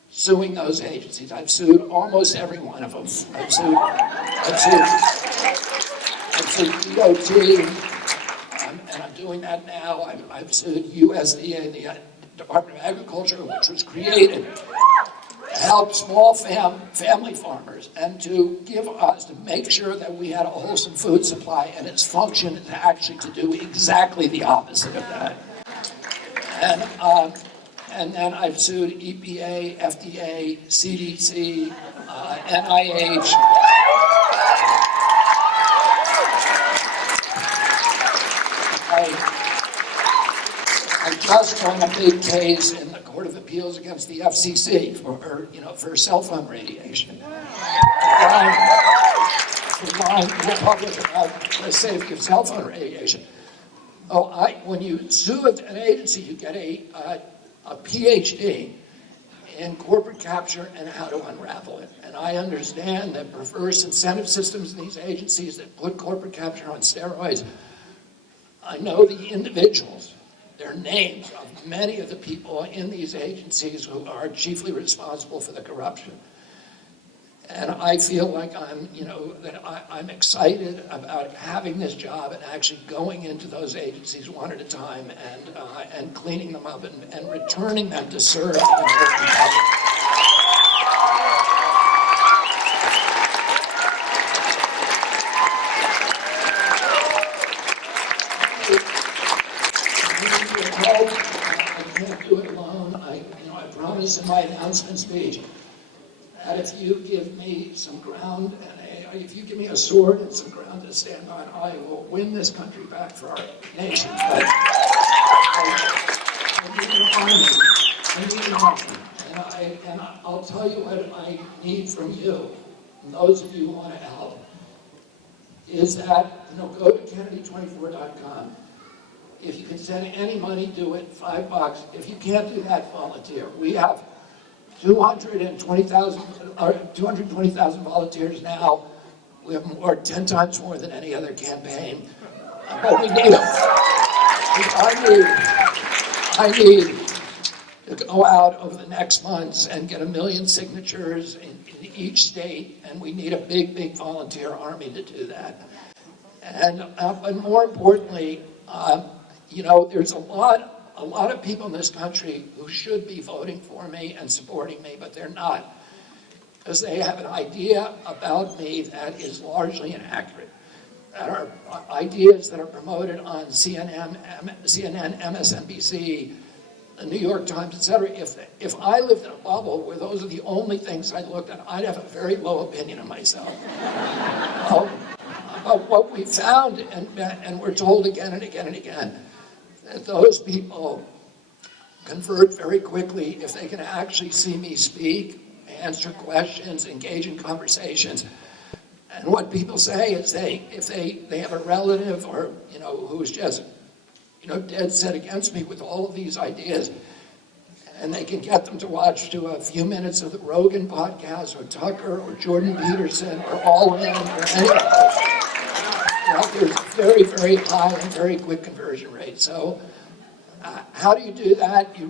suing those agencies. I've sued almost every one of them. I've sued DOT, and I'm doing that now. I've sued USDA, the Department of Agriculture, which was created to help small family farmers and to make sure that we had a wholesome food supply, and its function is actually to do exactly the opposite of that. And then I've sued EPA, FDA, CDC, NIH. I just won a big case in the Court of Appeals against the FCC for cell phone radiation. For lying to the public about the safety of cell phone radiation. When you sue an agency, you get a PhD in corporate capture and how to unravel it. And I understand that perverse incentive systems in these agencies that put corporate capture on steroids. I know the individuals, their names of many of the people in these agencies who are chiefly responsible for the corruption. And I feel like I'm excited about having this job and actually going into those agencies one at a time and cleaning them up and returning them to serve the American public. I can't do it alone. I promised in my announcement speech that if you give me some ground and if you give me a sword and some ground to stand on, I will win this country back for our nation. But I need an army. I need an army. And I'll tell you what I need from you, and those of you who want to help, is that, go to Kennedy24.com. If you can send any money, do it, $5. If you can't do that, volunteer. We have 220,000 volunteers now. We have 10 times more than any other campaign. But we need them. I need to go out over the next months and get 1 million signatures in each state, and we need a big volunteer army to do that. And but more importantly, there's a lot of people in this country who should be voting for me and supporting me, but they're not, because they have an idea about me that is largely inaccurate. That are ideas that are promoted on CNN, MSNBC, the New York Times, etc. If I lived in a bubble where those are the only things I looked at, I'd have a very low opinion of myself. But what we found, and we're told again and again and again, that those people convert very quickly if they can actually see me speak, answer questions, engage in conversations. And what people say is if they have a relative or who's just dead set against me with all of these ideas, and they can get them to watch to a few minutes of the Rogan podcast or Tucker or Jordan Peterson or all of them or any of them. There's a very high and very quick conversion rate. So how do you do that? You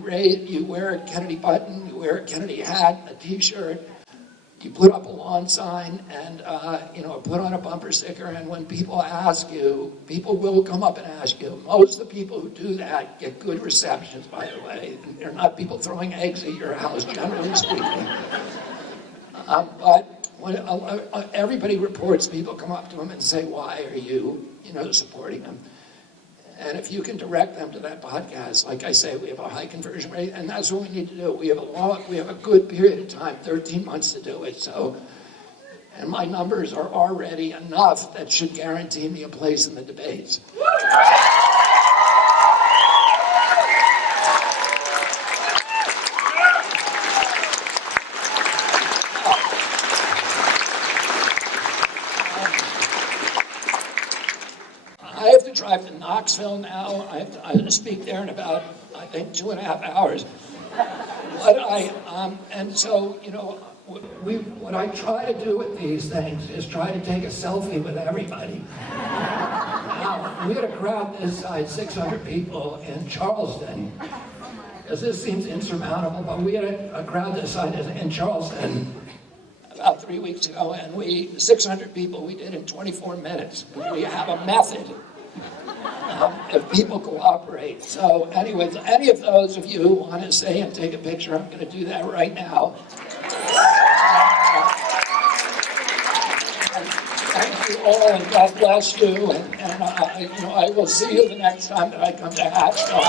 wear a Kennedy button, you wear a Kennedy hat, a T-shirt, you put up a lawn sign, and put on a bumper sticker. And when people ask you, people will come up and ask you. Most of the people who do that get good receptions, by the way. They're not people throwing eggs at your house, generally speaking. But when everybody reports, people come up to them and say, "Why are you, supporting them?" And if you can direct them to that podcast, like I say, we have a high conversion rate, and that's what we need to do. We have a good period of time, 13 months to do it. So, and my numbers are already enough that should guarantee me a place in the debates. I have to drive to Knoxville now. I have to speak there in about I think 2.5 hours. But and so, you know, what I try to do with these things is try to take a selfie with everybody. Now, we had a crowd this size, 600 people in Charleston, because this seems insurmountable, but we had a crowd this size in Charleston about 3 weeks ago, and 600 people we did in 24 minutes. We have a method if people cooperate. So anyways, any of those of you who want to stay and take a picture, I'm going to do that right now. Thank you all, and God bless you. And I will see you the next time that I come to Asheville.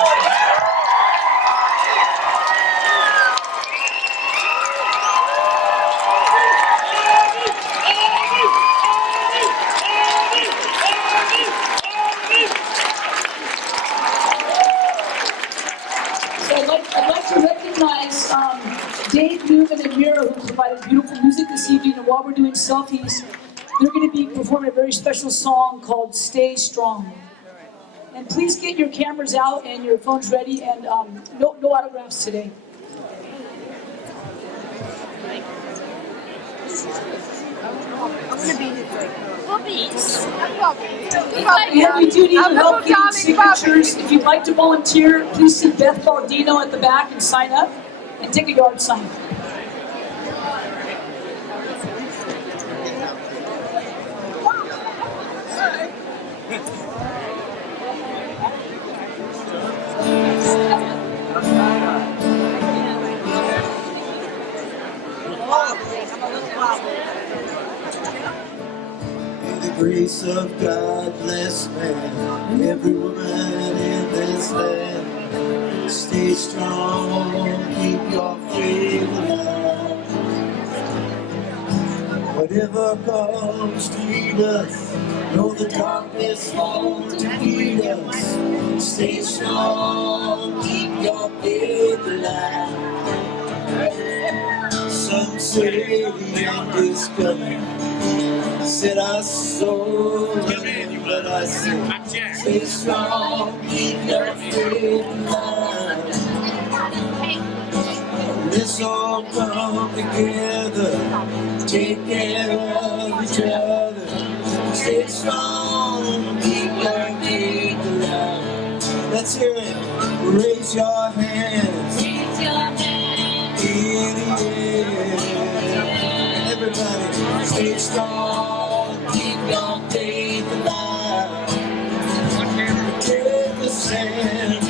So I'd like to recognize Dave Newman and Mira, who provided beautiful music this evening. And while we're doing selfies, they're going to be performing a very special song called Stay Strong. And please get your cameras out and your phones ready, and no autographs today. Puppies. And we do need help getting signatures. If you'd like to volunteer, please see Beth Baldino at the back and sign up and take a yard sign. May the grace of God bless man and every woman in this land. Stay strong, keep your faith alive. Whatever comes to meet us, know the darkness won't defeat us. Stay strong, keep your faith alive. Some say the end is coming. Said I so running, but I said, stay strong, keep your faith alive. Let's all come together, take care of each other. Stay strong, keep your faith alive. Let's hear it. Raise your hands in the air. Everybody, stay strong, keep your faith alive. Take a stand,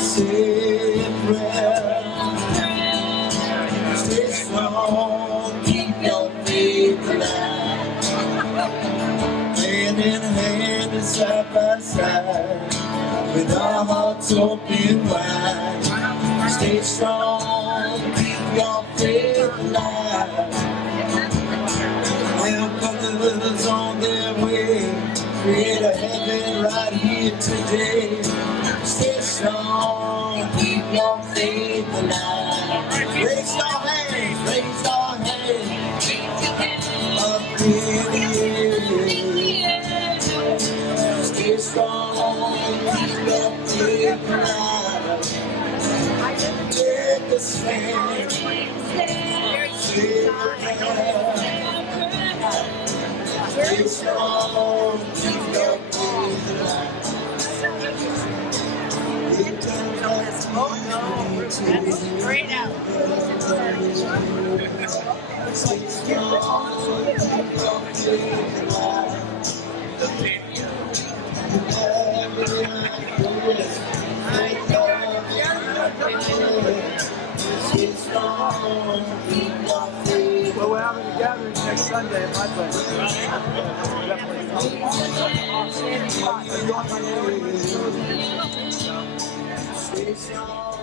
say a prayer. Stay strong, keep your faith alive. Hand in hand and side by side, with our hearts open wide. Stay strong, keep your faith alive. Help others on their way, create a heaven right here today. Stay strong, keep your faith alive. Raise your hands, raise your hands up in the air. Stay strong, keep your faith alive. Take a stand, say a prayer. Stay strong, keep your faith alive. Straight out. Stay strong, keep your faith alive. Well, we're having a gathering next Sunday at my place. Stay strong.